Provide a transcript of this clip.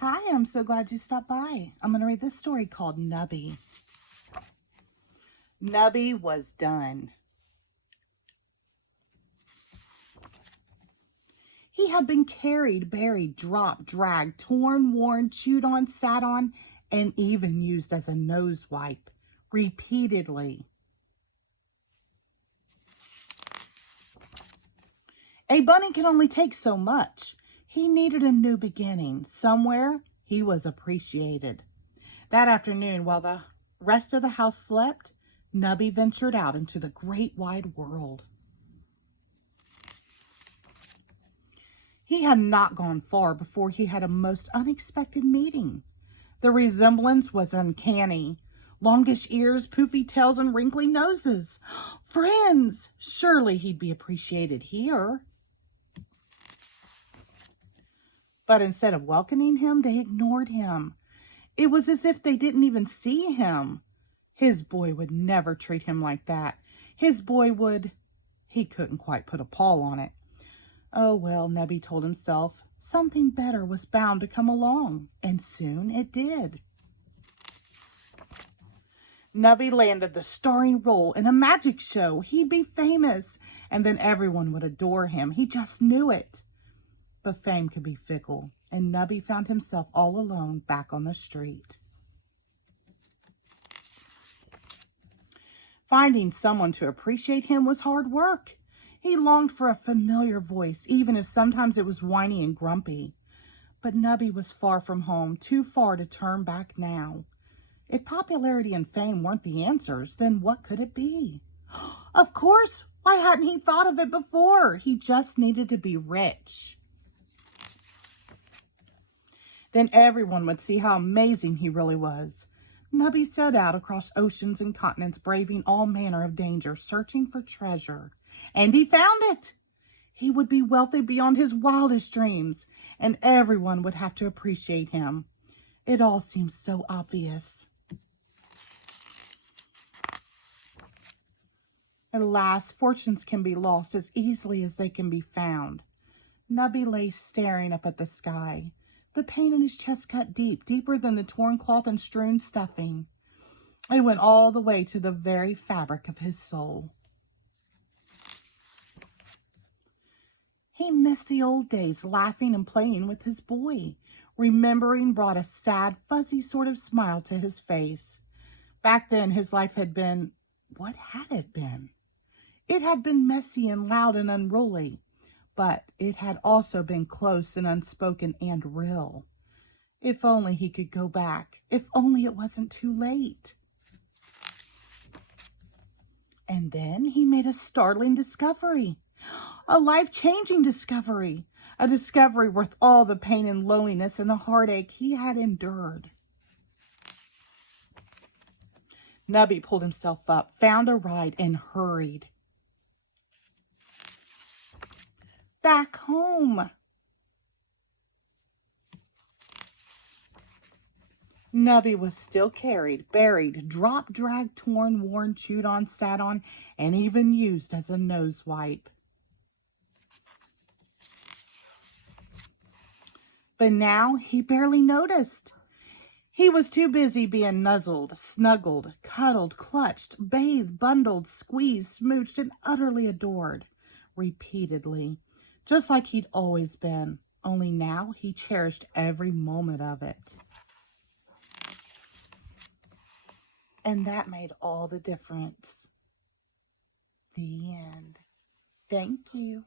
Hi, I'm so glad you stopped by. I'm going to read this story called Nubby. Nubby was done. He had been carried, buried, dropped, dragged, torn, worn, chewed on, sat on, and even used as a nose wipe repeatedly. A bunny can only take so much. He needed a new beginning. Somewhere he was appreciated. That afternoon, while the rest of the house slept, Nubby ventured out into the great wide world. He had not gone far before he had a most unexpected meeting. The resemblance was uncanny. Longish ears, poofy tails, and wrinkly noses. Friends! Surely he'd be appreciated here. But instead of welcoming him, they ignored him. It was as if they didn't even see him. His boy would never treat him like that. His boy would... He couldn't quite put a paw on it. Oh, well, Nubby told himself, something better was bound to come along, and soon it did. Nubby landed the starring role in a magic show. He'd be famous, and then everyone would adore him. He just knew it. But fame could be fickle, and Nubby found himself all alone back on the street. Finding someone to appreciate him was hard work. He longed for a familiar voice, even if sometimes it was whiny and grumpy. But Nubby was far from home, too far to turn back now. If popularity and fame weren't the answers, then what could it be? Of course! Why hadn't he thought of it before? He just needed to be rich. Then everyone would see how amazing he really was. Nubby set out across oceans and continents, braving all manner of danger, searching for treasure. And he found it! He would be wealthy beyond his wildest dreams, and everyone would have to appreciate him. It all seems so obvious. Alas, fortunes can be lost as easily as they can be found. Nubby lay staring up at the sky. The pain in his chest cut deep, deeper than the torn cloth and strewn stuffing. It went all the way to the very fabric of his soul. He missed the old days, laughing and playing with his boy. Remembering brought a sad, fuzzy sort of smile to his face. Back then, his life had been... What had it been? It had been messy and loud and unruly. But it had also been close and unspoken and real. If only he could go back. If only it wasn't too late. And then he made a startling discovery. A life-changing discovery. A discovery worth all the pain and loneliness and the heartache he had endured. Nubby pulled himself up, found a ride, and hurried back home. Nubby was still carried, buried, dropped, dragged, torn, worn, chewed on, sat on, and even used as a nose wipe. But now he barely noticed. He was too busy being nuzzled, snuggled, cuddled, clutched, bathed, bundled, squeezed, smooched, and utterly adored, repeatedly, just like he'd always been, only now he cherished every moment of it. And that made all the difference. The end. Thank you.